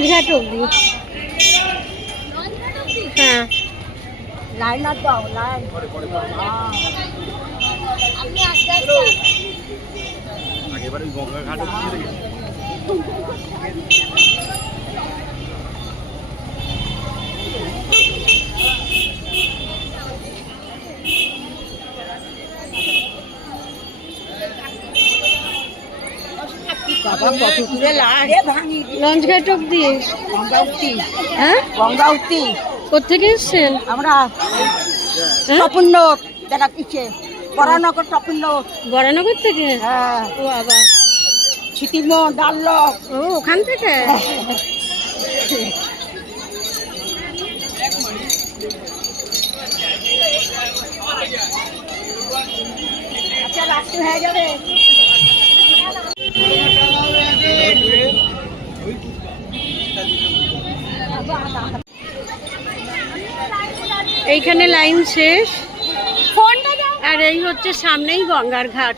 লঞ্চঘাট অব্দি। হ্যাঁ লাইন আর দাও লাইন। আপনি আস্তে আস্তে আগেবারে গঙ্গা ঘাট লঞ্চঘাট অব্দি। গঙ্গাবতী। হ্যাঁ গঙ্গাবতী কোথেকে এসছেন? আমরা স্বপ্ন দেখা পিছিয়ে বরানগর স্বপ্ন। বরানগর থেকে? হ্যাঁ ও বাবা, ছিটিম ডাল। ও ওখান থেকে। আচ্ছা রাত্রি হয়ে যাবে। এইখানে লাইন শেষ, আর এই হচ্ছে সামনেই গঙ্গার ঘাট।